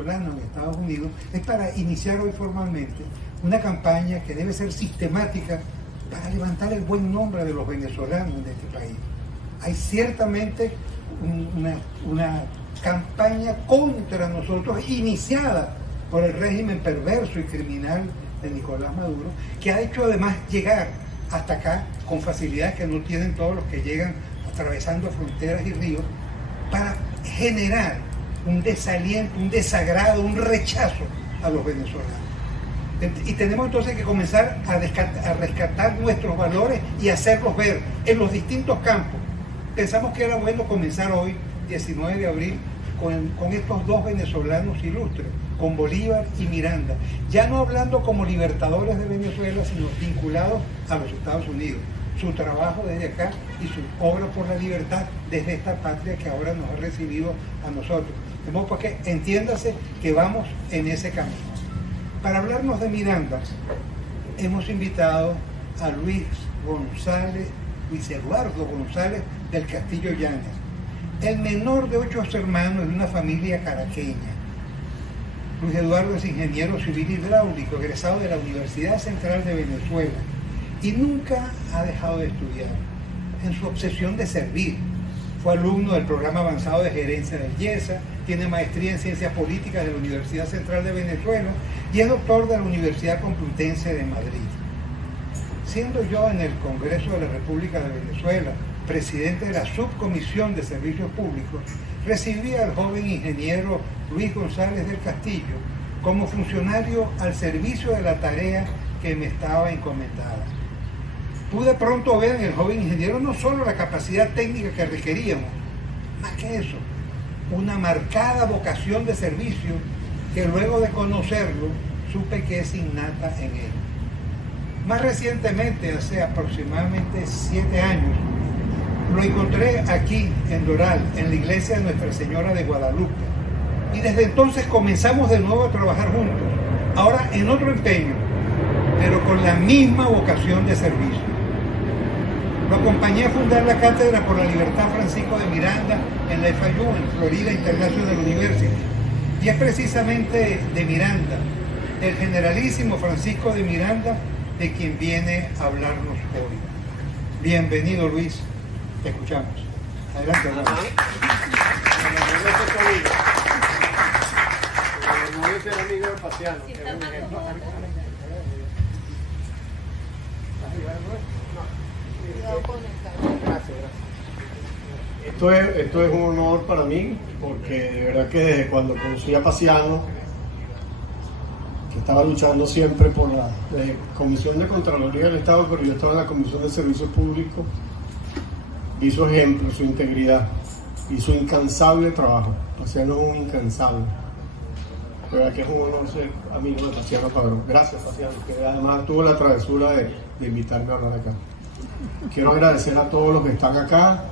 venezolanos en Estados Unidos, es para iniciar hoy formalmente una campaña que debe ser sistemática para levantar el buen nombre de los venezolanos en este país. Hay ciertamente una campaña contra nosotros iniciada por el régimen perverso y criminal de Nicolás Maduro, que ha hecho además llegar hasta acá con facilidades que no tienen todos los que llegan atravesando fronteras y ríos, para generar un desaliento, un desagrado, un rechazo a los venezolanos. Y tenemos entonces que comenzar a rescatar nuestros valores y hacerlos ver en los distintos campos. Pensamos que era bueno comenzar hoy, 19 de abril, con estos dos venezolanos ilustres, con Bolívar y Miranda, ya no hablando como libertadores de Venezuela, sino vinculados a los Estados Unidos, su trabajo desde acá y su obra por la libertad desde esta patria que ahora nos ha recibido a nosotros. De modo que entiéndase que vamos en ese camino. Para hablarnos de Miranda, hemos invitado a Luis Eduardo González del Castillo Yáñez, el menor de 8 hermanos de una familia caraqueña. Luis Eduardo es ingeniero civil hidráulico, egresado de la Universidad Central de Venezuela, y nunca ha dejado de estudiar, en su obsesión de servir. Fue alumno del programa avanzado de gerencia del IESA, tiene maestría en ciencias políticas de la Universidad Central de Venezuela y es doctor de la Universidad Complutense de Madrid. Siendo yo en el Congreso de la República de Venezuela presidente de la Subcomisión de Servicios Públicos, recibí al joven ingeniero Luis González del Castillo como funcionario al servicio de la tarea que me estaba encomendada. Pude pronto ver en el joven ingeniero no solo la capacidad técnica que requeríamos, más que eso, una marcada vocación de servicio que luego de conocerlo supe que es innata en él. Más recientemente, hace aproximadamente 7 años, lo encontré aquí en Doral, en la iglesia de Nuestra Señora de Guadalupe, y desde entonces comenzamos de nuevo a trabajar juntos, ahora en otro empeño, pero con la misma vocación de servicio. Lo acompañé a fundar la Cátedra por la Libertad Francisco de Miranda en la FIU, en Florida International University. Y es precisamente de Miranda, del generalísimo Francisco de Miranda, de quien viene a hablarnos hoy. Bienvenido, Luis. Te escuchamos. Adelante, hermano. Esto es un honor para mí, porque de verdad que desde cuando conocí a Paciano, que estaba luchando siempre por la Comisión de Contraloría del Estado, pero yo estaba en la Comisión de Servicios Públicos, vi su ejemplo, su integridad y su incansable trabajo. Paciano es un incansable. De verdad que es un honor ser amigo de Paciano Padrón. Gracias, Paciano, que además tuvo la travesura de invitarme a hablar acá. Quiero agradecer a todos los que están acá.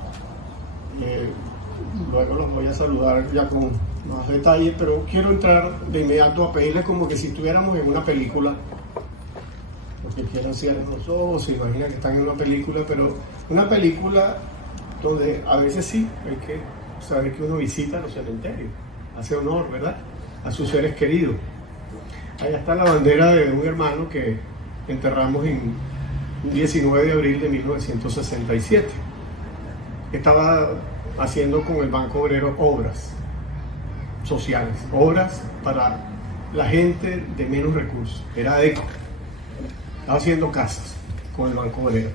Luego los voy a saludar ya con más detalles, pero quiero entrar de inmediato a pedirles como que si estuviéramos en una película, porque quieran cierren los ojos, se imaginan que están en una película, pero una película donde a veces sí hay que saber que uno visita los cementerios, hace honor, ¿verdad?, a sus seres queridos. Allá está la bandera de un hermano que enterramos en 19 de abril de 1967. Estaba haciendo con el Banco Obrero obras sociales, obras para la gente de menos recursos. Era ADECO. Estaba haciendo casas con el Banco Obrero.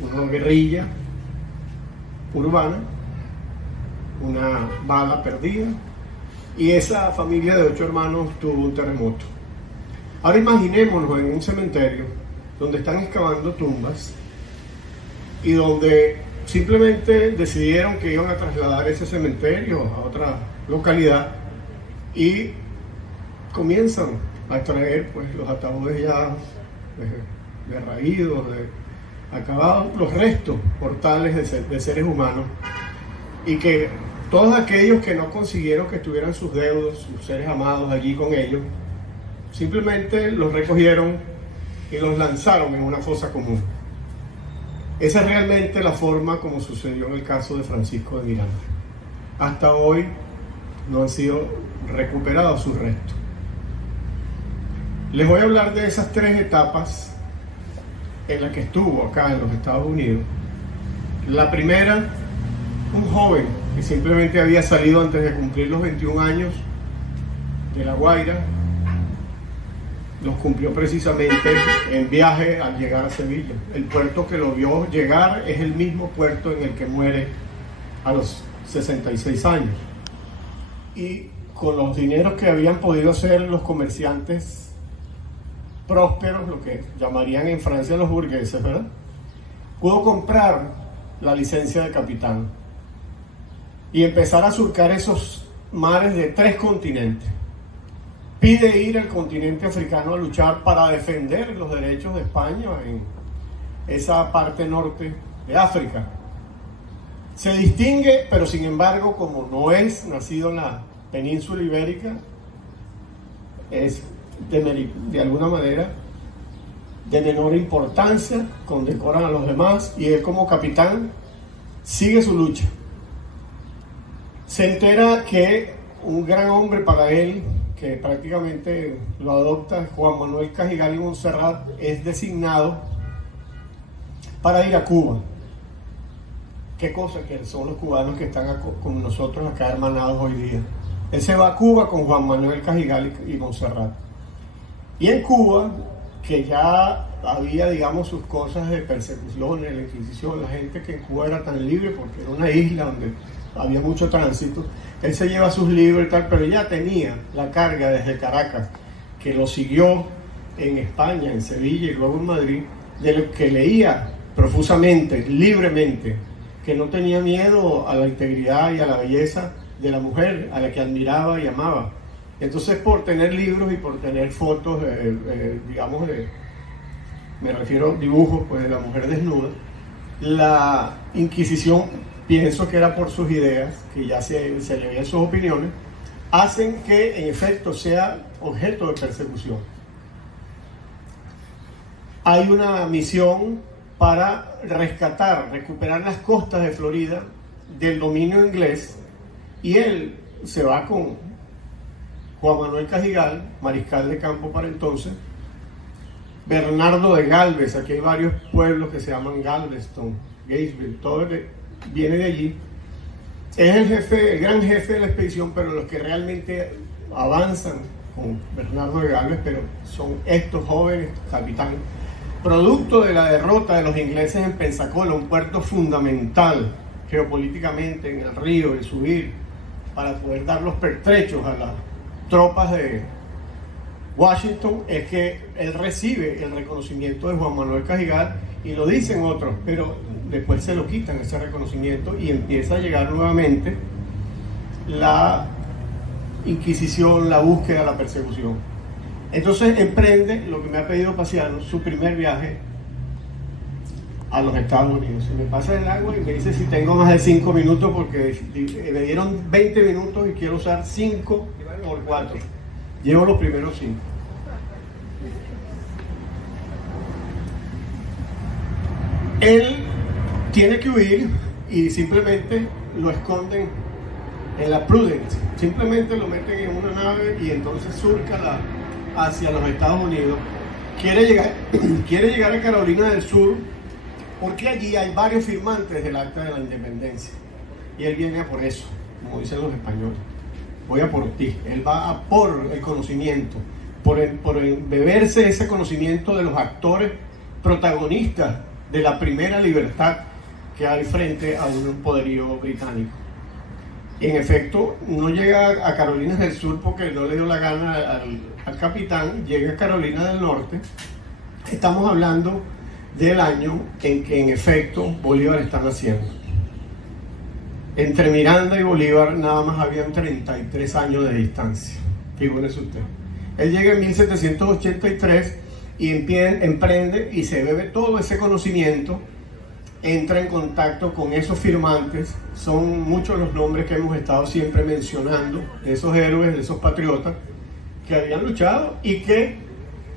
Una guerrilla urbana, una bala perdida, y esa familia de 8 hermanos tuvo un terremoto. Ahora imaginémonos en un cementerio donde están excavando tumbas y donde simplemente decidieron que iban a trasladar ese cementerio a otra localidad y comienzan a extraer pues los ataúdes ya derraídos, acabados, los restos mortales de seres humanos, y que todos aquellos que no consiguieron que estuvieran sus deudos, sus seres amados allí con ellos, simplemente los recogieron y los lanzaron en una fosa común. Esa es realmente la forma como sucedió en el caso de Francisco de Miranda. Hasta hoy no han sido recuperados sus restos. Les voy a hablar de esas 3 etapas en las que estuvo acá en los Estados Unidos. La primera, un joven que simplemente había salido antes de cumplir los 21 años de La Guaira, los cumplió precisamente en viaje al llegar a Sevilla. El puerto que lo vio llegar es el mismo puerto en el que muere a los 66 años. Y con los dineros que habían podido hacer los comerciantes prósperos, lo que llamarían en Francia los burgueses, ¿verdad?, pudo comprar la licencia de capitán y empezar a surcar esos mares de 3 continentes. Pide ir al continente africano a luchar para defender los derechos de España en esa parte norte de África. Se distingue, pero sin embargo, como no es nacido en la península ibérica, es de alguna manera de menor importancia, condecoran a los demás y él como capitán sigue su lucha. Se entera que un gran hombre para él, que prácticamente lo adopta, Juan Manuel Cajigal y Montserrat, es designado para ir a Cuba. Qué cosa que son los cubanos que están con nosotros acá hermanados hoy día. Él se va a Cuba con Juan Manuel Cajigal y Montserrat. Y en Cuba, que ya había, digamos, sus cosas de persecuciones, la Inquisición, la gente que en Cuba era tan libre porque era una isla donde había mucho tránsito, él se lleva sus libros y tal, pero ya tenía la carga desde Caracas, que lo siguió en España, en Sevilla y luego en Madrid, de lo que leía profusamente, libremente, que no tenía miedo a la integridad y a la belleza de la mujer a la que admiraba y amaba. Entonces, por tener libros y por tener fotos, digamos, me refiero a dibujos pues, de la mujer desnuda, la Inquisición, pienso que era por sus ideas, que ya se le veían sus opiniones, hacen que en efecto sea objeto de persecución. Hay una misión para recuperar las costas de Florida del dominio inglés, y él se va con Juan Manuel Cajigal, mariscal de campo para entonces, Bernardo de Galvez, aquí hay varios pueblos que se llaman Galveston, Gatesville, todo viene de allí. Es el jefe, el gran jefe de la expedición, pero los que realmente avanzan con Bernardo de Galvez, pero son estos jóvenes capitanes, producto de la derrota de los ingleses en Pensacola, un puerto fundamental geopolíticamente en el río, de subir para poder dar los pertrechos a las tropas de Washington, es que él recibe el reconocimiento de Juan Manuel Cajigal, y lo dicen otros, pero después se lo quitan ese reconocimiento y empieza a llegar nuevamente la Inquisición, la búsqueda, la persecución. Entonces emprende lo que me ha pedido Paciano, su primer viaje a los Estados Unidos. Se me pasa el agua y me dice si tengo más de 5 minutos, porque me dieron 20 minutos y quiero usar 5 por 4. Llevo los primeros 5. Él tiene que huir y simplemente lo esconden en la Prudence. Simplemente lo meten en una nave y entonces surca hacia los Estados Unidos. Quiere llegar a Carolina del Sur porque allí hay varios firmantes del Acta de la Independencia. Y él viene a por eso, como dicen los españoles. Voy a por ti. Él va a por el conocimiento, por beberse ese conocimiento de los actores protagonistas de la primera libertad que hay frente a un poderío británico. Y en efecto, no llega a Carolina del Sur porque no le dio la gana al capitán, llega a Carolina del Norte. Estamos hablando del año en que en efecto Bolívar está naciendo. Entre Miranda y Bolívar nada más habían 33 años de distancia, figúrese usted. Él llega en 1783 y emprende y se bebe todo ese conocimiento, entra en contacto con esos firmantes. Son muchos los nombres que hemos estado siempre mencionando, de esos héroes, de esos patriotas que habían luchado y que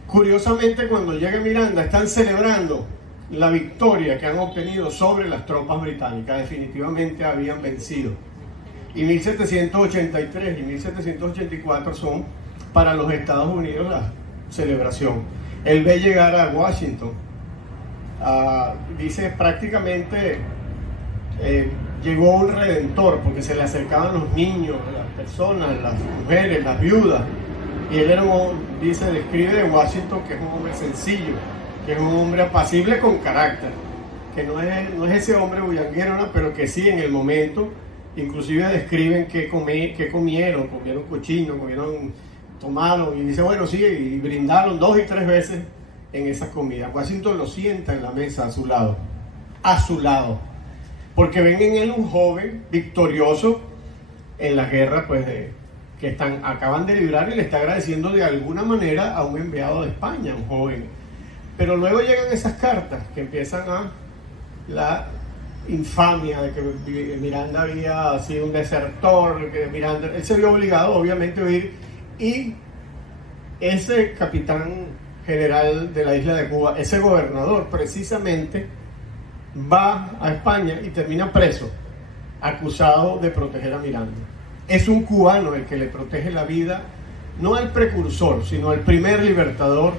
curiosamente cuando llega Miranda están celebrando la victoria que han obtenido sobre las tropas británicas. Definitivamente habían vencido. y 1783 y 1784 son para los Estados Unidos la celebración. Él ve llegar a Washington, dice prácticamente llegó un redentor, porque se le acercaban los niños, las personas, las mujeres, las viudas, y él era describe de Washington que es un hombre sencillo, que es un hombre apacible con carácter, que no es ese hombre bullanguero, pero que sí en el momento, inclusive describen que comieron cochino, tomaron, y dice bueno sí, y brindaron 2 y 3 veces en esas comidas. Washington lo sienta en la mesa a su lado, porque ven en él un joven victorioso en la guerra pues que acaban de librar, y le está agradeciendo de alguna manera a un enviado de España, un joven. Pero luego llegan esas cartas que empiezan la infamia de que Miranda había sido un desertor, que Miranda, él se vio obligado obviamente a huir, y ese capitán general de la isla de Cuba, ese gobernador precisamente, va a España y termina preso, acusado de proteger a Miranda. Es un cubano el que le protege la vida, no al precursor, sino al primer libertador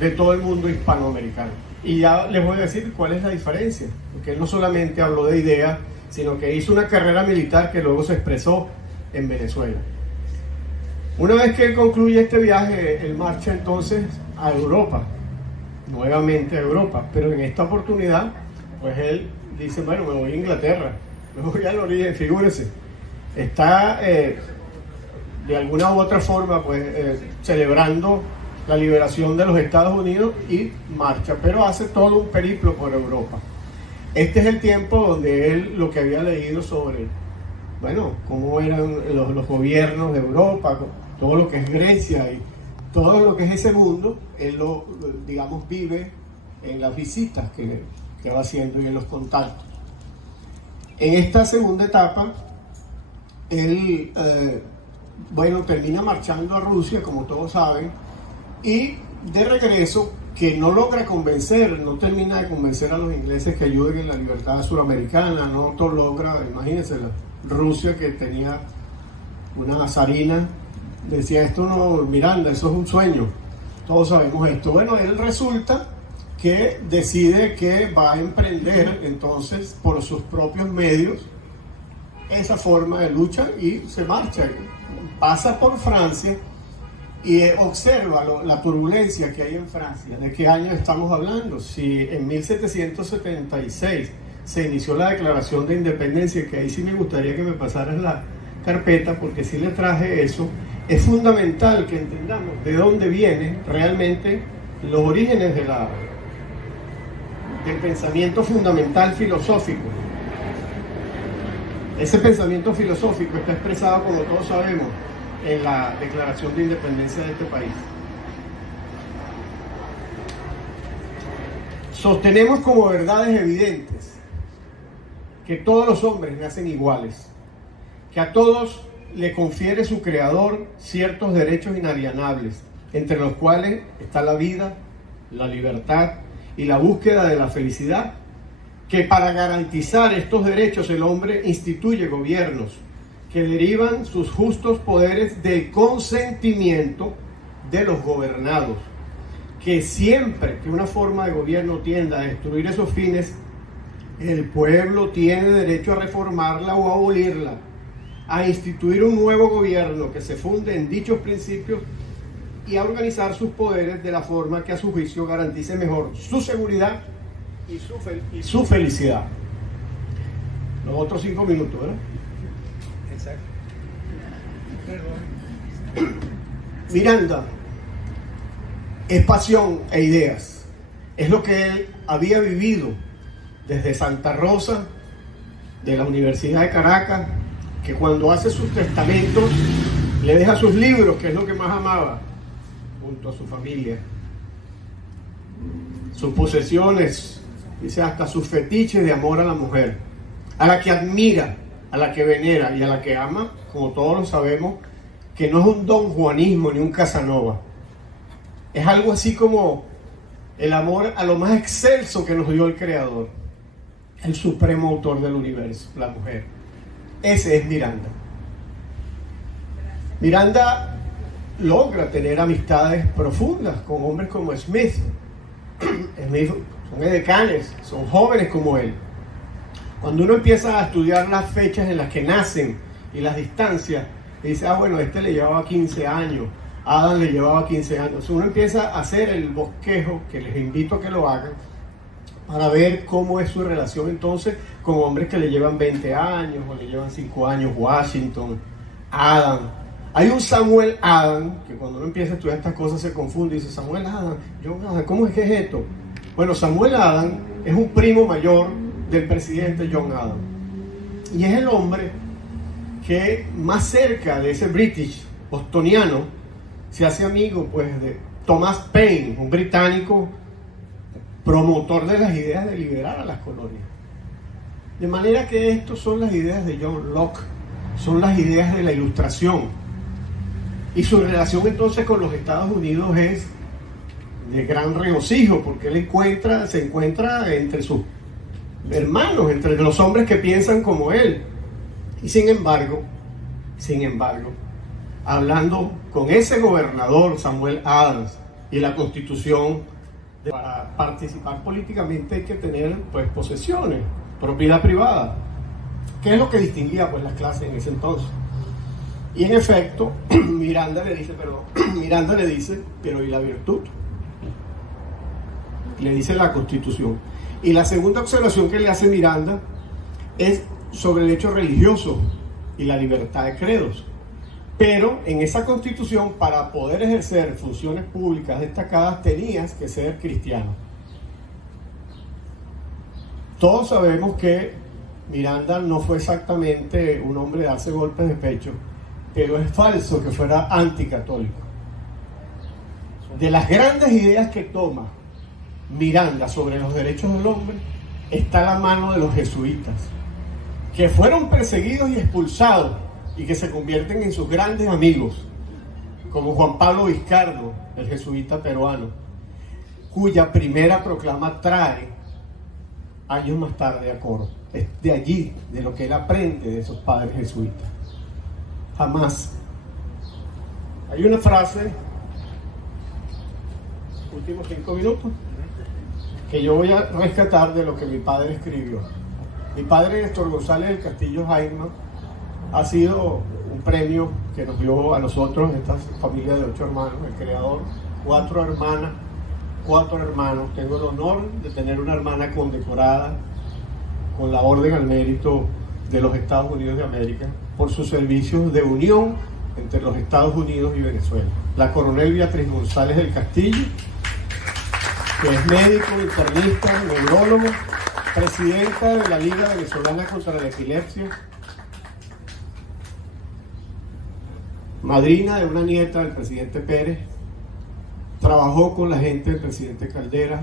de todo el mundo hispanoamericano. Y ya les voy a decir cuál es la diferencia, porque él no solamente habló de ideas, sino que hizo una carrera militar que luego se expresó en Venezuela. Una vez que él concluye este viaje, él marcha entonces a Europa, nuevamente a Europa, pero en esta oportunidad, pues él dice, bueno, me voy a Inglaterra, me voy al origen, figúrese. Está de alguna u otra forma pues celebrando la liberación de los Estados Unidos y marcha, pero hace todo un periplo por Europa. Este es el tiempo donde él lo que había leído sobre, bueno, cómo eran los gobiernos de Europa, todo lo que es Grecia y todo lo que es ese mundo, él lo, digamos, vive en las visitas que va haciendo y en los contactos. En esta segunda etapa, él, termina marchando a Rusia, como todos saben, y de regreso, que no logra convencer, no termina de convencer a los ingleses que ayuden en la libertad suramericana, no logra, imagínense, Rusia, que tenía una zarina, decía esto no, Miranda, eso es un sueño, todos sabemos esto. Bueno, él resulta que decide que va a emprender entonces por sus propios medios esa forma de lucha y se marcha, pasa por Francia y observa la turbulencia que hay en Francia. ¿De qué año estamos hablando? Si en 1776 se inició la Declaración de Independencia, que ahí sí me gustaría que me pasaras la carpeta, porque si le traje eso, es fundamental que entendamos de dónde vienen realmente los orígenes del pensamiento fundamental filosófico. Ese pensamiento filosófico está expresado, como todos sabemos, en la Declaración de Independencia de este país. Sostenemos como verdades evidentes que todos los hombres nacen iguales, que a todos le confiere su creador ciertos derechos inalienables, entre los cuales está la vida, la libertad y la búsqueda de la felicidad, que para garantizar estos derechos el hombre instituye gobiernos que derivan sus justos poderes del consentimiento de los gobernados, que siempre que una forma de gobierno tienda a destruir esos fines, el pueblo tiene derecho a reformarla o a abolirla, a instituir un nuevo gobierno que se funde en dichos principios y a organizar sus poderes de la forma que a su juicio garantice mejor su seguridad y su felicidad. Los otros 5 minutos, ¿verdad? Exacto. Miranda es pasión e ideas. Es lo que él había vivido desde Santa Rosa, de la Universidad de Caracas, que cuando hace sus testamentos le deja sus libros, que es lo que más amaba, junto a su familia, sus posesiones, dice hasta sus fetiches de amor a la mujer, a la que admira, a la que venera y a la que ama, como todos lo sabemos, que no es un don juanismo ni un Casanova. Es algo así como el amor a lo más excelso que nos dio el Creador, el supremo autor del universo, la mujer. Ese es Miranda. Miranda logra tener amistades profundas con hombres como Smith. Smith son edecanes, son jóvenes como él. Cuando uno empieza a estudiar las fechas en las que nacen y las distancias, dice, bueno, este le llevaba 15 años, Adam le llevaba 15 años. Uno empieza a hacer el bosquejo, que les invito a que lo hagan, para ver cómo es su relación entonces con hombres que le llevan 20 años o le llevan 5 años, Washington, Adam. Hay un Samuel Adam, que cuando uno empieza a estudiar estas cosas se confunde y dice, Samuel Adam, ¿cómo es que es esto? Bueno, Samuel Adam es un primo mayor del presidente John Adam. Y es el hombre que más cerca de ese British bostoniano se hace amigo pues de Thomas Paine, un británico promotor de las ideas de liberar a las colonias. De manera que estos son las ideas de John Locke, son las ideas de la Ilustración. Y su relación entonces con los Estados Unidos es de gran regocijo, porque él se encuentra entre sus hermanos, entre los hombres que piensan como él. Y sin embargo, hablando con ese gobernador Samuel Adams y la Constitución, para participar políticamente hay que tener pues posesiones, propiedad privada, que es lo que distinguía pues las clases en ese entonces. Y en efecto, Miranda le dice, pero ¿y la virtud? Le dice la Constitución. Y la segunda observación que le hace Miranda es sobre el hecho religioso y la libertad de credos. Pero en esa Constitución, para poder ejercer funciones públicas destacadas, tenías que ser cristiano. Todos sabemos que Miranda no fue exactamente un hombre de darse golpes de pecho, pero es falso que fuera anticatólico. De las grandes ideas que toma Miranda sobre los derechos del hombre está la mano de los jesuitas, que fueron perseguidos y expulsados y que se convierten en sus grandes amigos, como Juan Pablo Vizcardo, el jesuita peruano, cuya primera proclama trae años más tarde a Coro. Es de allí, de lo que él aprende de esos padres jesuitas. Jamás. Hay una frase, últimos 5 minutos, que yo voy a rescatar de lo que mi padre escribió. Mi padre, Néstor González del Castillo Jaime, ha sido un premio que nos dio a nosotros, esta familia de 8 hermanos, el creador, 4 hermanas, 4 hermanos. Tengo el honor de tener una hermana condecorada con la Orden al Mérito de los Estados Unidos de América por sus servicios de unión entre los Estados Unidos y Venezuela. La coronel Beatriz González del Castillo, que es médico, internista, neurólogo, presidenta de la Liga Venezolana contra la Epilepsia, madrina de una nieta del presidente Pérez, trabajó con la gente del presidente Caldera.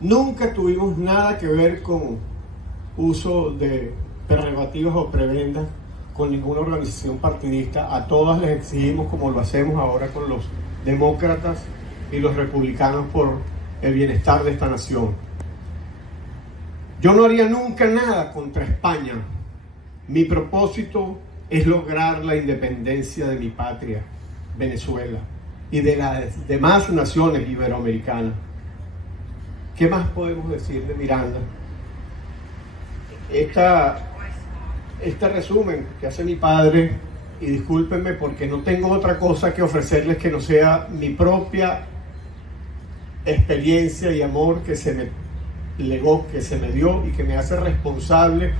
Nunca tuvimos nada que ver con uso de prerrogativas o prebendas con ninguna organización partidista. A todas les exigimos, como lo hacemos ahora con los demócratas y los republicanos, por el bienestar de esta nación. Yo no haría nunca nada contra España. Mi propósito es lograr la independencia de mi patria, Venezuela, y de las demás naciones iberoamericanas. ¿Qué más podemos decir de Miranda? Este resumen que hace mi padre, y discúlpenme porque no tengo otra cosa que ofrecerles que no sea mi propia experiencia y amor que se me legó, que se me dio y que me hace responsable,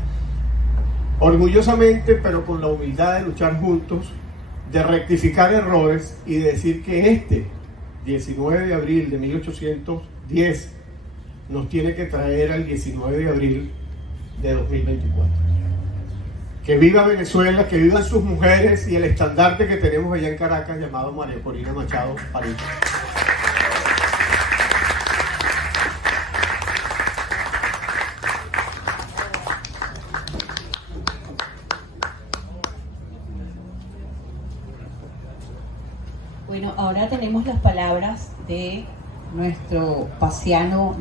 orgullosamente, pero con la humildad de luchar juntos, de rectificar errores y de decir que este 19 de abril de 1810 nos tiene que traer al 19 de abril de 2024. Que viva Venezuela, que vivan sus mujeres y el estandarte que tenemos allá en Caracas llamado María Corina Machado París. Bueno, ahora tenemos las palabras de nuestro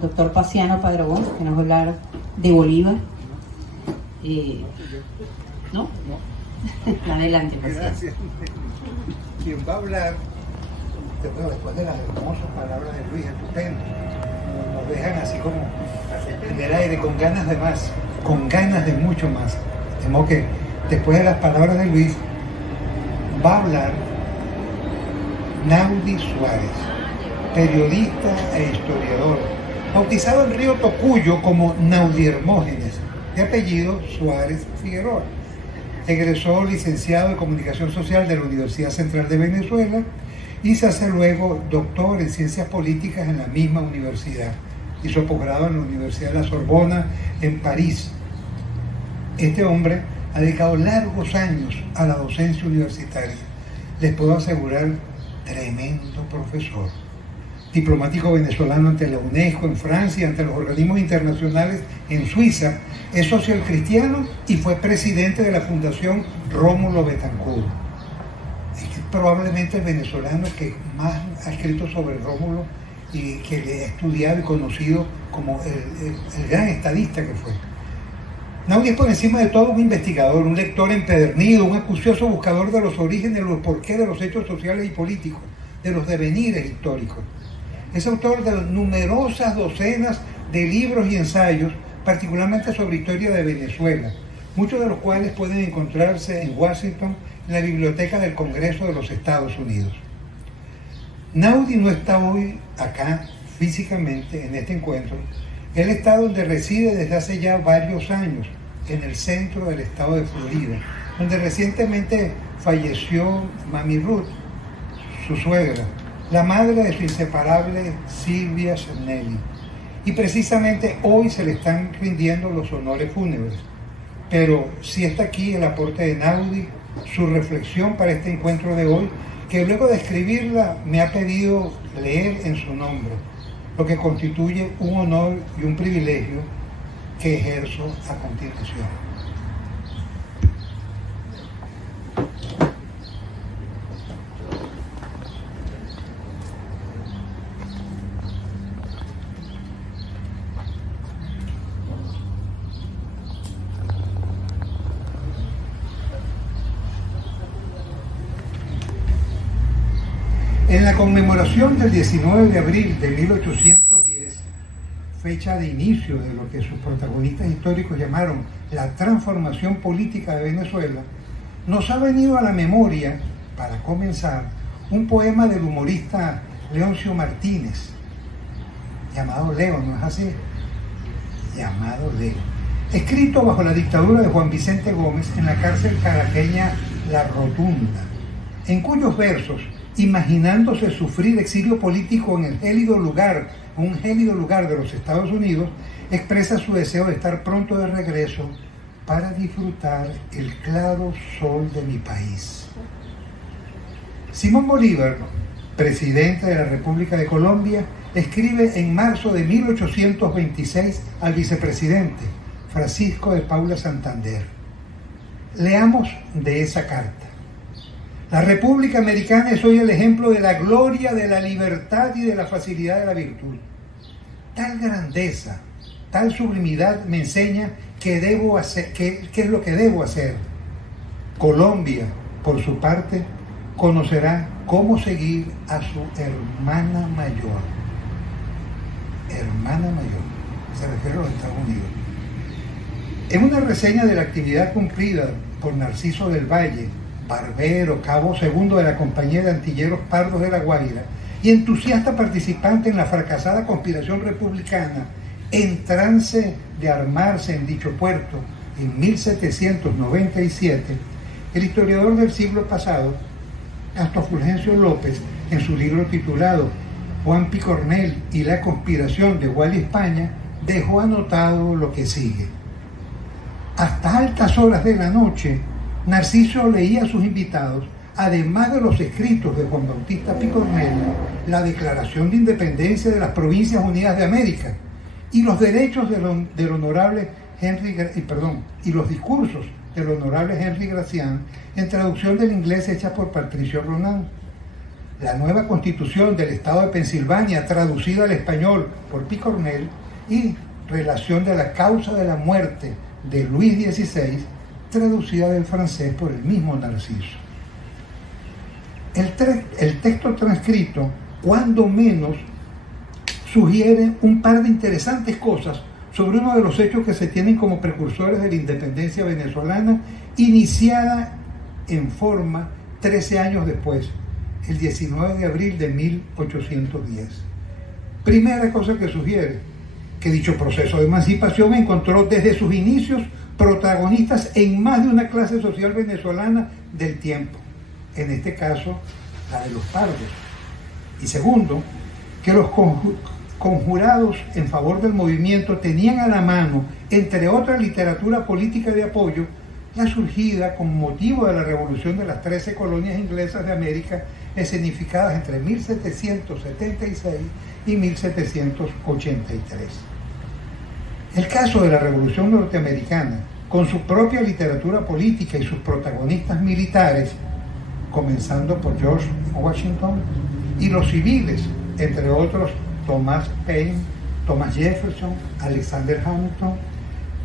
doctor Paciano Padrón, que nos va a hablar de Bolívar. ¿no? Adelante, presidente. Gracias. Quien va a hablar, después de las hermosas palabras de Luis, estupendo, nos dejan así como en el aire, con ganas de más, con ganas de mucho más. Temo que después de las palabras de Luis, va a hablar Naudi Suárez, periodista e historiador, bautizado en Río Tocuyo como Naudi Hermógenes, de apellido Suárez Figueroa. Egresó licenciado en Comunicación Social de la Universidad Central de Venezuela y se hace luego doctor en Ciencias Políticas en la misma universidad. Hizo posgrado en la Universidad de la Sorbona en París. Este hombre ha dedicado largos años a la docencia universitaria. Les puedo asegurar, tremendo profesor. Diplomático venezolano ante la UNESCO en Francia, ante los organismos internacionales en Suiza, es social cristiano y fue presidente de la Fundación Rómulo Betancourt. Es probablemente el venezolano que más ha escrito sobre Rómulo y que le ha estudiado y conocido como el gran estadista que fue. Naudi es por encima de todo un investigador, un lector empedernido, un acucioso buscador de los orígenes, de los porqués de los hechos sociales y políticos, de los devenires históricos. Es autor de numerosas docenas de libros y ensayos, particularmente sobre historia de Venezuela, muchos de los cuales pueden encontrarse en Washington, en la Biblioteca del Congreso de los Estados Unidos. Naudi no está hoy acá físicamente en este encuentro. Él está donde reside desde hace ya varios años, en el centro del estado de Florida, donde recientemente falleció Mami Ruth, su suegra, la madre de su inseparable Silvia Cernelli. Y precisamente hoy se le están rindiendo los honores fúnebres. Pero sí está aquí el aporte de Naudi, su reflexión para este encuentro de hoy, que luego de escribirla me ha pedido leer en su nombre, lo que constituye un honor y un privilegio que ejerzo a continuación. En la conmemoración del 19 de abril de 1810, fecha de inicio de lo que sus protagonistas históricos llamaron la transformación política de Venezuela, nos ha venido a la memoria, para comenzar, un poema del humorista Leoncio Martínez, llamado Leo, ¿no es así? Llamado Leo. Escrito bajo la dictadura de Juan Vicente Gómez en la cárcel caraqueña La Rotunda, en cuyos versos, imaginándose sufrir exilio político en un gélido lugar de los Estados Unidos, expresa su deseo de estar pronto de regreso para disfrutar el claro sol de mi país. Simón Bolívar, presidente de la República de Colombia, escribe en marzo de 1826 al vicepresidente Francisco de Paula Santander. Leamos de esa carta. La República Americana es hoy el ejemplo de la gloria, de la libertad y de la facilidad de la virtud. Tal grandeza, tal sublimidad me enseña qué debo hacer, qué es lo que debo hacer. Colombia, por su parte, conocerá cómo seguir a su hermana mayor. Hermana mayor, se refiere a los Estados Unidos. En una reseña de la actividad cumplida por Narciso del Valle, barbero, cabo segundo de la Compañía de Antilleros Pardos de La Guaira y entusiasta participante en la fracasada conspiración republicana en trance de armarse en dicho puerto en 1797, el historiador del siglo pasado, Castro Fulgencio López, en su libro titulado Juan Picornell y la conspiración de Gual y España, dejó anotado lo que sigue. Hasta altas horas de la noche, Narciso leía a sus invitados, además de los escritos de Juan Bautista Picornell, la Declaración de Independencia de las Provincias Unidas de América y los derechos del honorable y los discursos del honorable Henry Gracián en traducción del inglés hecha por Patricio Ronan. La nueva Constitución del Estado de Pensilvania, traducida al español por Picornell, y relación de la causa de la muerte de Luis XVI, traducida del francés por el mismo Narciso. El texto transcrito, cuando menos, sugiere un par de interesantes cosas sobre uno de los hechos que se tienen como precursores de la independencia venezolana, iniciada en forma 13 años después, el 19 de abril de 1810. Primera cosa que sugiere, que dicho proceso de emancipación encontró desde sus inicios protagonistas en más de una clase social venezolana del tiempo, en este caso la de los pardos. Y segundo, que los conjurados en favor del movimiento tenían a la mano, entre otra literatura política de apoyo, la surgida con motivo de la revolución de las 13 colonias inglesas de América, escenificadas entre 1776 y 1783. El caso de la Revolución Norteamericana, con su propia literatura política y sus protagonistas militares, comenzando por George Washington, y los civiles, entre otros Thomas Paine, Thomas Jefferson, Alexander Hamilton,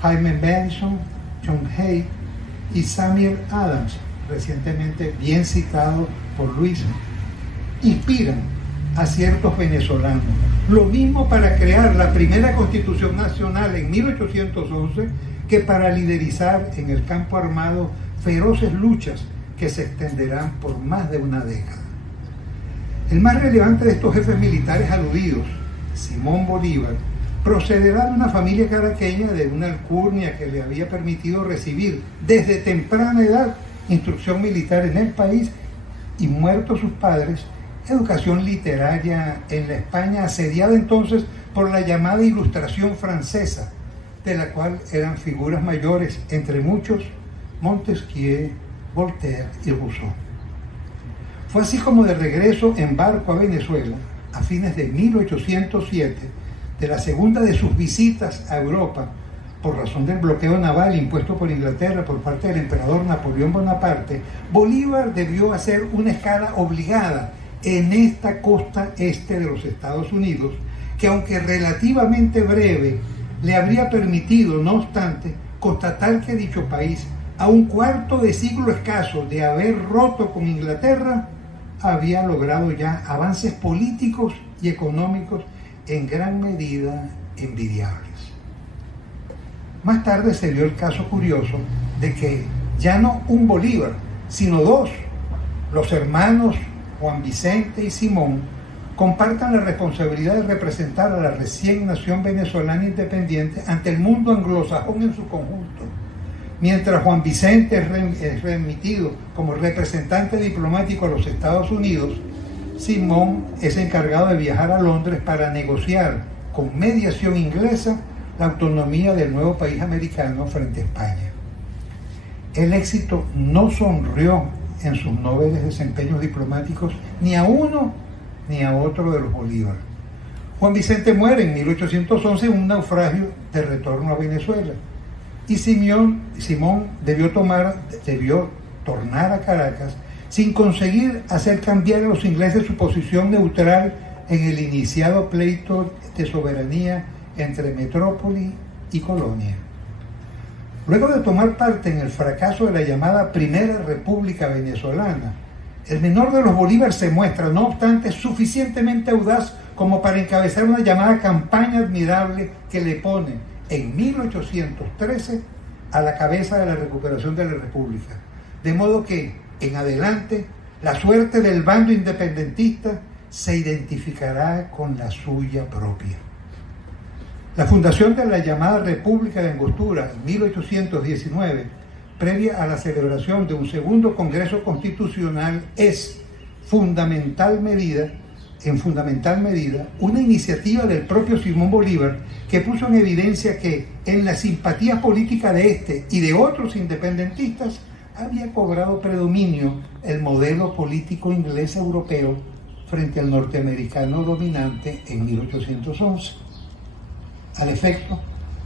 Jaime Madison, John Hay y Samuel Adams, recientemente bien citado por Luis, inspiran a ciertos venezolanos. Lo mismo para crear la primera Constitución Nacional en 1811 que para liderizar en el campo armado feroces luchas que se extenderán por más de una década. El más relevante de estos jefes militares aludidos, Simón Bolívar, procederá de una familia caraqueña de una alcurnia que le había permitido recibir desde temprana edad instrucción militar en el país y, muertos sus padres, educación literaria en la España asediada entonces por la llamada Ilustración francesa, de la cual eran figuras mayores, entre muchos, Montesquieu, Voltaire y Rousseau. Fue así como de regreso en barco a Venezuela, a fines de 1807, de la segunda de sus visitas a Europa, por razón del bloqueo naval impuesto por Inglaterra por parte del emperador Napoleón Bonaparte, Bolívar debió hacer una escala obligada en esta costa este de los Estados Unidos, que aunque relativamente breve, le habría permitido, no obstante, constatar que dicho país, a un cuarto de siglo escaso de haber roto con Inglaterra, había logrado ya avances políticos y económicos en gran medida envidiables. Más tarde se dio el caso curioso de que ya no un Bolívar, sino dos, los hermanos Juan Vicente y Simón, compartan la responsabilidad de representar a la recién nación venezolana independiente ante el mundo anglosajón en su conjunto. Mientras Juan Vicente es remitido como representante diplomático a los Estados Unidos, Simón es encargado de viajar a Londres para negociar con mediación inglesa la autonomía del nuevo país americano frente a España. El éxito no sonrió en sus nobles desempeños diplomáticos ni a uno ni a otro de los Bolívar. Juan Vicente muere en 1811 en un naufragio de retorno a Venezuela, y Simón debió tornar a Caracas sin conseguir hacer cambiar a los ingleses su posición neutral en el iniciado pleito de soberanía entre metrópoli y colonia. Luego de tomar parte en el fracaso de la llamada Primera República Venezolana, el menor de los Bolívar se muestra, no obstante, suficientemente audaz como para encabezar una llamada campaña admirable que le pone en 1813 a la cabeza de la recuperación de la República. De modo que, en adelante, la suerte del bando independentista se identificará con la suya propia. La fundación de la llamada República de Angostura en 1819, previa a la celebración de un segundo Congreso Constitucional, es en fundamental medida una iniciativa del propio Simón Bolívar, que puso en evidencia que en la simpatía política de este y de otros independentistas había cobrado predominio el modelo político inglés europeo frente al norteamericano dominante en 1811. Al efecto,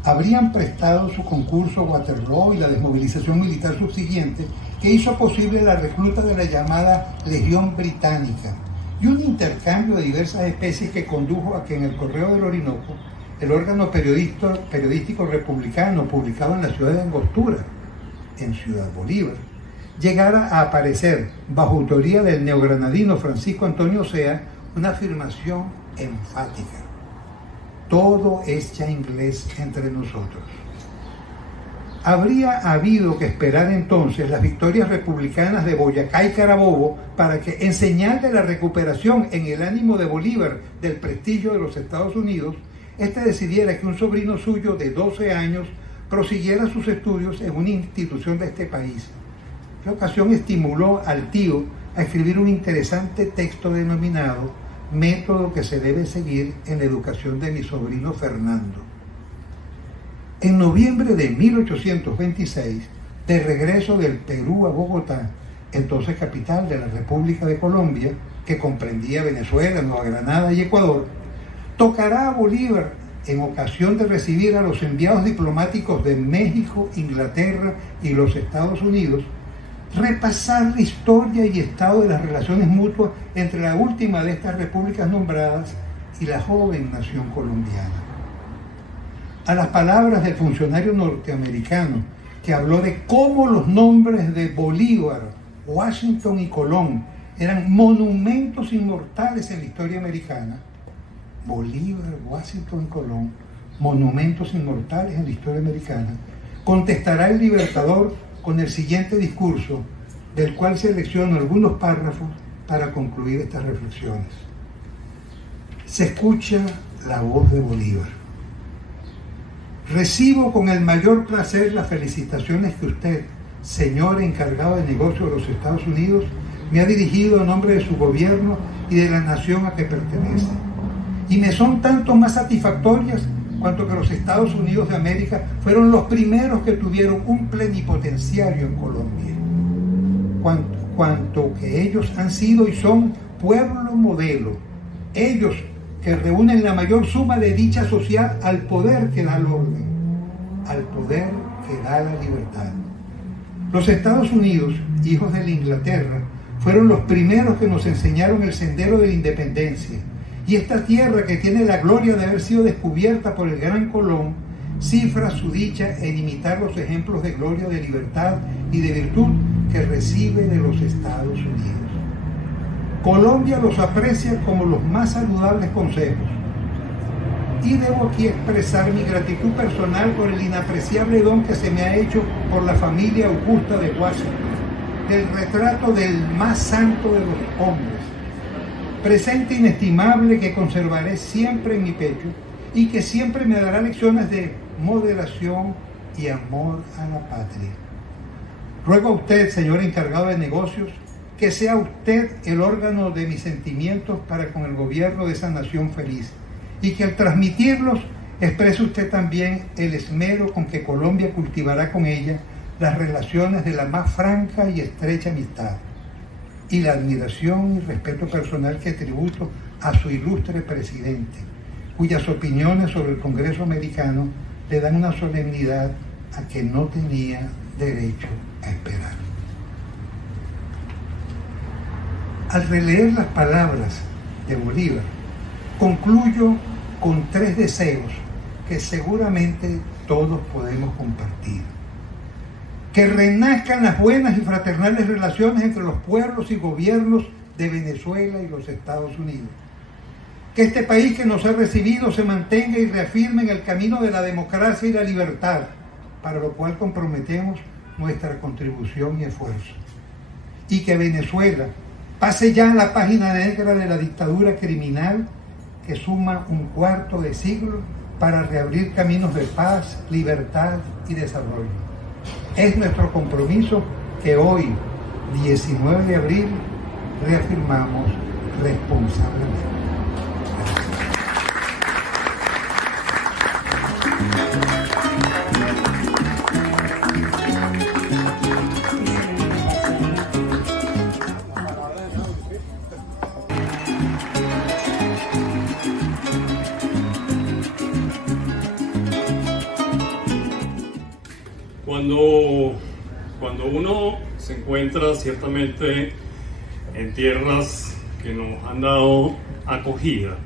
habrían prestado su concurso Waterloo y la desmovilización militar subsiguiente, que hizo posible la recluta de la llamada Legión Británica y un intercambio de diversas especies que condujo a que en el Correo del Orinoco, el órgano periodístico republicano publicado en la ciudad de Angostura, en Ciudad Bolívar, llegara a aparecer, bajo autoría del neogranadino Francisco Antonio Sea, una afirmación enfática: todo es ya inglés entre nosotros. Habría habido que esperar entonces las victorias republicanas de Boyacá y Carabobo para que, en señal de la recuperación en el ánimo de Bolívar del prestigio de los Estados Unidos, éste decidiera que un sobrino suyo de 12 años prosiguiera sus estudios en una institución de este país. La ocasión estimuló al tío a escribir un interesante texto denominado Método que se debe seguir en la educación de mi sobrino Fernando. En noviembre de 1826, de regreso del Perú a Bogotá, entonces capital de la República de Colombia, que comprendía Venezuela, Nueva Granada y Ecuador, tocará a Bolívar, en ocasión de recibir a los enviados diplomáticos de México, Inglaterra y los Estados Unidos, repasar la historia y estado de las relaciones mutuas entre la última de estas repúblicas nombradas y la joven nación colombiana. A las palabras del funcionario norteamericano que habló de cómo los nombres de Bolívar, Washington y Colón eran monumentos inmortales en la historia americana, Bolívar, Washington y Colón, monumentos inmortales en la historia americana, contestará el Libertador con el siguiente discurso, del cual selecciono algunos párrafos para concluir estas reflexiones. Se escucha la voz de Bolívar. Recibo con el mayor placer las felicitaciones que usted, señor encargado de negocios de los Estados Unidos, me ha dirigido a nombre de su gobierno y de la nación a que pertenece. Y me son tanto más satisfactorias cuanto que los Estados Unidos de América fueron los primeros que tuvieron un plenipotenciario en Colombia. Cuanto que ellos han sido y son pueblo modelo, ellos que reúnen la mayor suma de dicha social al poder que da el orden, al poder que da la libertad. Los Estados Unidos, hijos de la Inglaterra, fueron los primeros que nos enseñaron el sendero de la independencia. Y esta tierra, que tiene la gloria de haber sido descubierta por el gran Colón, cifra su dicha en imitar los ejemplos de gloria, de libertad y de virtud que recibe de los Estados Unidos. Colombia los aprecia como los más saludables consejos. Y debo aquí expresar mi gratitud personal por el inapreciable don que se me ha hecho por la familia augusta de Washington, del retrato del más santo de los hombres, presente inestimable que conservaré siempre en mi pecho y que siempre me dará lecciones de moderación y amor a la patria. Ruego a usted, señor encargado de negocios, que sea usted el órgano de mis sentimientos para con el gobierno de esa nación feliz, y que al transmitirlos exprese usted también el esmero con que Colombia cultivará con ella las relaciones de la más franca y estrecha amistad, y la admiración y respeto personal que tributo a su ilustre presidente, cuyas opiniones sobre el Congreso americano le dan una solemnidad a que no tenía derecho a esperar. Al releer las palabras de Bolívar, concluyo con 3 deseos que seguramente todos podemos compartir. Que renazcan las buenas y fraternales relaciones entre los pueblos y gobiernos de Venezuela y los Estados Unidos. Que este país que nos ha recibido se mantenga y reafirme en el camino de la democracia y la libertad, para lo cual comprometemos nuestra contribución y esfuerzo. Y que Venezuela pase ya a la página negra de la dictadura criminal que suma un cuarto de siglo para reabrir caminos de paz, libertad y desarrollo. Es nuestro compromiso que hoy, 19 de abril, reafirmamos responsablemente. Cuando uno se encuentra ciertamente en tierras que nos han dado acogida,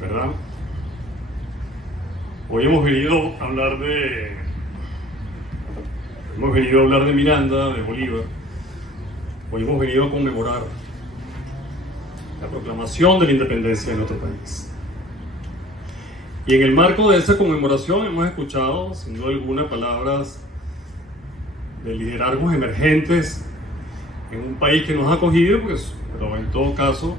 ¿verdad? Hoy hemos venido a hablar Hemos venido a hablar de Miranda, de Bolívar. Hoy hemos venido a conmemorar la proclamación de la independencia de nuestro país. Y en el marco de esa conmemoración hemos escuchado, sin duda alguna, palabras de liderazgos emergentes en un país que nos ha acogido, pues, pero en todo caso,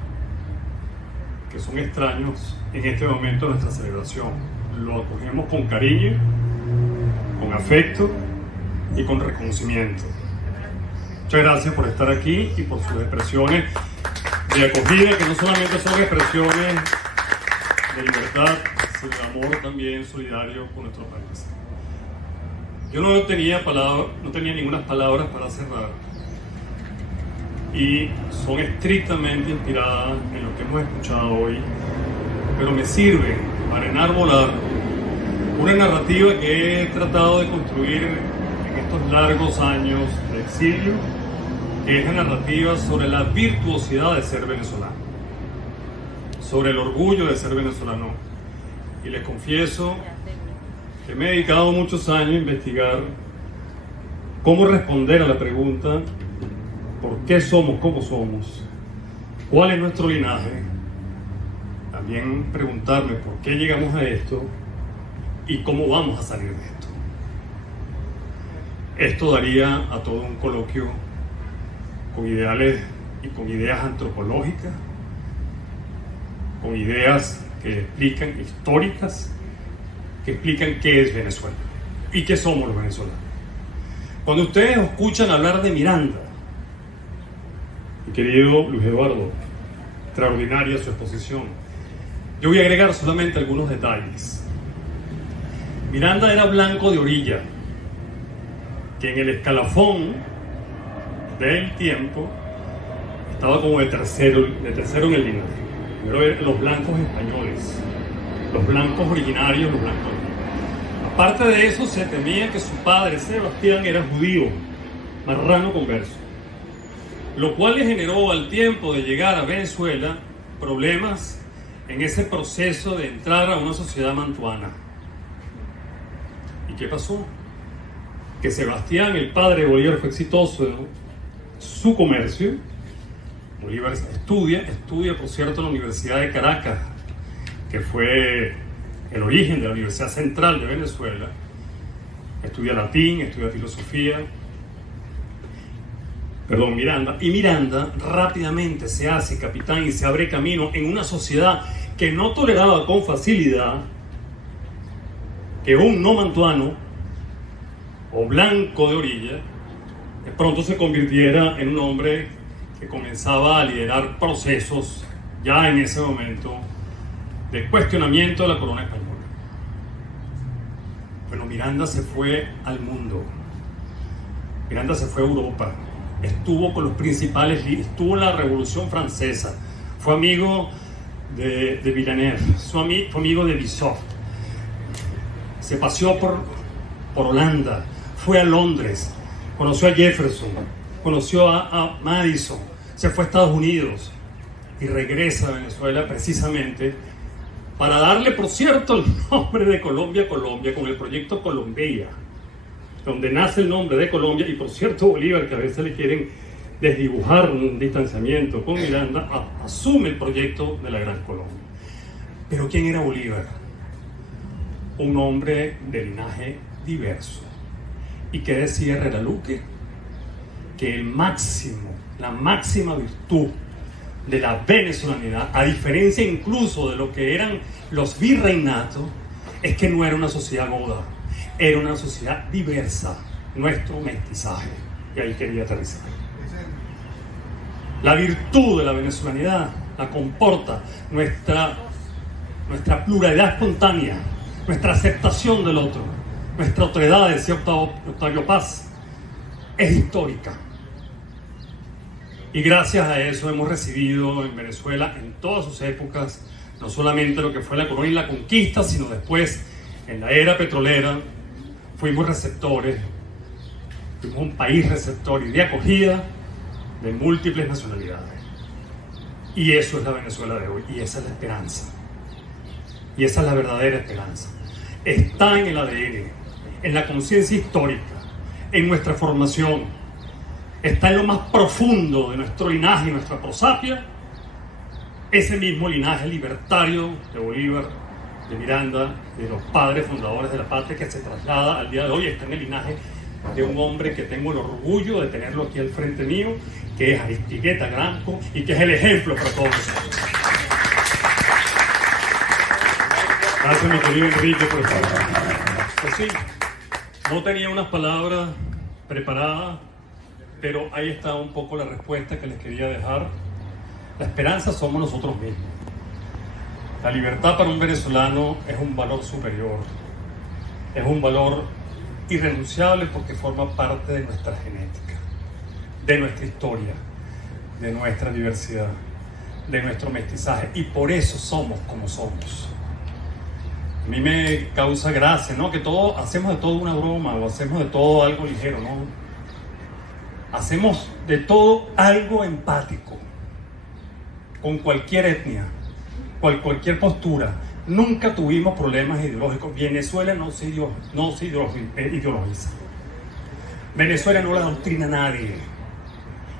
que son extraños en este momento de nuestra celebración. Lo acogemos con cariño, con afecto y con reconocimiento. Muchas gracias por estar aquí y por sus expresiones de acogida, que no solamente son expresiones de libertad, sino de amor también solidario con nuestro país. Yo no tenía ninguna palabras para cerrar, y son estrictamente inspiradas en lo que hemos escuchado hoy, pero me sirven para enarbolar una narrativa que he tratado de construir en estos largos años de exilio, que es la narrativa sobre la virtuosidad de ser venezolano, sobre el orgullo de ser venezolano. Y les confieso que me he dedicado muchos años a investigar cómo responder a la pregunta: ¿por qué somos como somos? ¿Cuál es nuestro linaje? También preguntarme por qué llegamos a esto y cómo vamos a salir de esto. Esto daría a todo un coloquio con ideales y con ideas antropológicas, con ideas que explican, históricas, que explican qué es Venezuela y qué somos los venezolanos. Cuando ustedes escuchan hablar de Miranda, mi querido Luis Eduardo, extraordinaria su exposición, yo voy a agregar solamente algunos detalles. Miranda era blanco de orilla, que en el escalafón del tiempo estaba como de tercero en el linaje. Primero eran los blancos españoles, los blancos originarios, los blancos. Aparte de eso, se temía que su padre Sebastián era judío, marrano converso, lo cual le generó, al tiempo de llegar a Venezuela, problemas en ese proceso de entrar a una sociedad mantuana. ¿Y qué pasó? Que Sebastián, el padre de Bolívar, fue exitoso en su comercio. Bolívar estudia por cierto en la Universidad de Caracas, que fue el origen de la Universidad Central de Venezuela. Estudia latín, estudia filosofía. Miranda. Y Miranda rápidamente se hace capitán y se abre camino en una sociedad que no toleraba con facilidad que un no mantuano o blanco de orilla de pronto se convirtiera en un hombre que comenzaba a liderar procesos ya en ese momento de cuestionamiento de la corona española. Bueno, Miranda se fue al mundo. Miranda se fue a Europa. Estuvo con los principales líderes, estuvo en la Revolución Francesa, fue amigo de Villeneuve, fue amigo de Bissoff, se paseó por Holanda, fue a Londres, conoció a Jefferson, conoció a Madison, se fue a Estados Unidos y regresa a Venezuela precisamente para darle, por cierto, el nombre de Colombia con el proyecto Colombia, donde nace el nombre de Colombia. Y por cierto, Bolívar, que a veces le quieren desdibujar un distanciamiento con Miranda, asume el proyecto de la Gran Colombia. Pero ¿quién era Bolívar? Un hombre de linaje diverso. ¿Y qué decía Herrera Luque? Que la máxima virtud de la venezolanidad, a diferencia incluso de lo que eran los virreinatos, es que no era una sociedad goda, era una sociedad diversa, nuestro mestizaje. Y ahí quería aterrizar. La virtud de la venezolanidad la comporta nuestra pluralidad espontánea, nuestra aceptación del otro, nuestra otredad, decía Octavio Paz, es histórica. Y gracias a eso hemos recibido en Venezuela, en todas sus épocas, no solamente lo que fue la colonia y la conquista, sino después, en la era petrolera, fuimos receptores, fuimos un país receptor y de acogida de múltiples nacionalidades. Y eso es la Venezuela de hoy, y esa es la esperanza. Y esa es la verdadera esperanza. Está en el ADN, en la conciencia histórica, en nuestra formación, está en lo más profundo de nuestro linaje y nuestra prosapia, ese mismo linaje libertario de Bolívar, de Miranda, de los padres fundadores de la patria, que se traslada al día de hoy, está en el linaje de un hombre que tengo el orgullo de tenerlo aquí al frente mío, que es Aristigueta Granco y que es el ejemplo para todos nosotros. Gracias, mi querido Enrique, por estar aquí. Pues sí, no tenía unas palabras preparadas, pero ahí está un poco la respuesta que les quería dejar. La esperanza somos nosotros mismos. La libertad para un venezolano es un valor superior, es un valor irrenunciable porque forma parte de nuestra genética, de nuestra historia, de nuestra diversidad, de nuestro mestizaje, y por eso somos como somos. A mí me causa gracia, ¿no?, que hacemos de todo una broma o hacemos de todo algo ligero, ¿no? Hacemos de todo algo empático, con cualquier etnia, cualquier postura. Nunca tuvimos problemas ideológicos. Venezuela no se ideologiza. Venezuela no la adoctrina a nadie.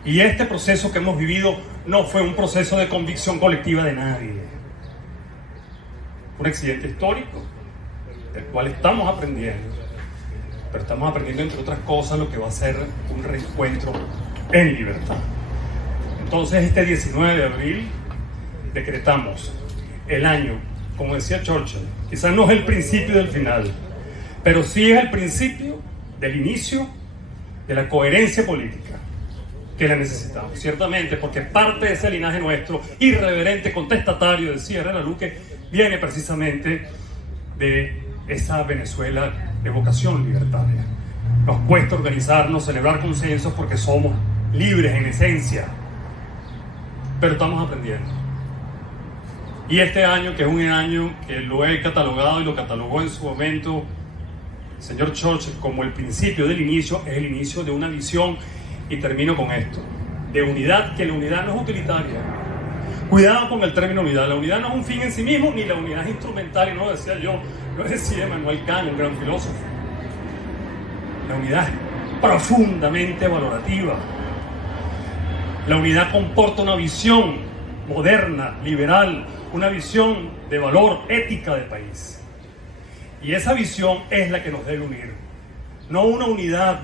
Y este proceso que hemos vivido no fue un proceso de convicción colectiva de nadie. Un accidente histórico, del cual estamos aprendiendo. Pero estamos aprendiendo, entre otras cosas, lo que va a ser un reencuentro en libertad. Entonces, este 19 de abril decretamos el año, como decía Churchill, quizás no es el principio del final, pero sí es el principio del inicio de la coherencia política que la necesitamos, ciertamente, porque parte de ese linaje nuestro, irreverente, contestatario, decía Herrera Luque, viene precisamente de esa Venezuela de vocación libertaria. Nos cuesta organizarnos, celebrar consensos porque somos libres en esencia, pero estamos aprendiendo. Y este año, que es un año que lo he catalogado y lo catalogó en su momento el señor Churchill como el principio del inicio, es el inicio de una visión, y termino con esto, de unidad, que la unidad no es utilitaria. Cuidado con el término unidad. La unidad no es un fin en sí mismo, ni la unidad es instrumental, y no lo decía yo, lo decía Emmanuel Kant, un gran filósofo. La unidad es profundamente valorativa. La unidad comporta una visión moderna, liberal, una visión de valor, ética del país. Y esa visión es la que nos debe unir. No una unidad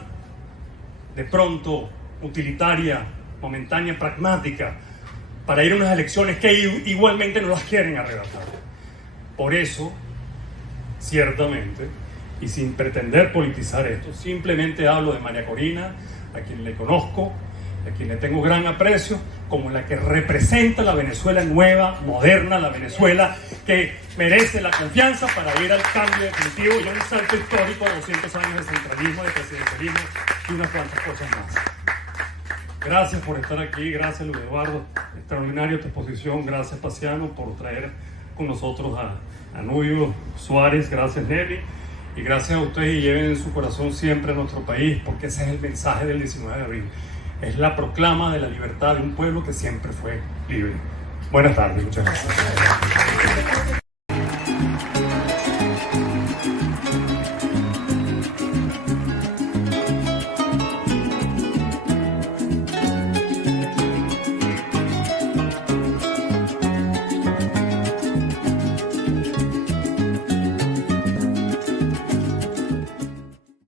de pronto utilitaria, momentánea, pragmática, para ir a unas elecciones que igualmente no las quieren arrebatar. Por eso, ciertamente, y sin pretender politizar esto, simplemente hablo de María Corina, a quien le conozco, a quien le tengo gran aprecio, como la que representa la Venezuela nueva, moderna, la Venezuela que merece la confianza para ir al cambio definitivo y a un salto histórico de 200 años de centralismo, de presidencialismo y unas cuantas cosas más. Gracias por estar aquí, gracias Luis Eduardo, extraordinaria tu exposición, gracias Paciano por traer con nosotros a Nubio Suárez, gracias Nelly, y gracias a ustedes, y lleven en su corazón siempre a nuestro país, porque ese es el mensaje del 19 de abril, es la proclama de la libertad de un pueblo que siempre fue libre. Buenas tardes, muchas gracias.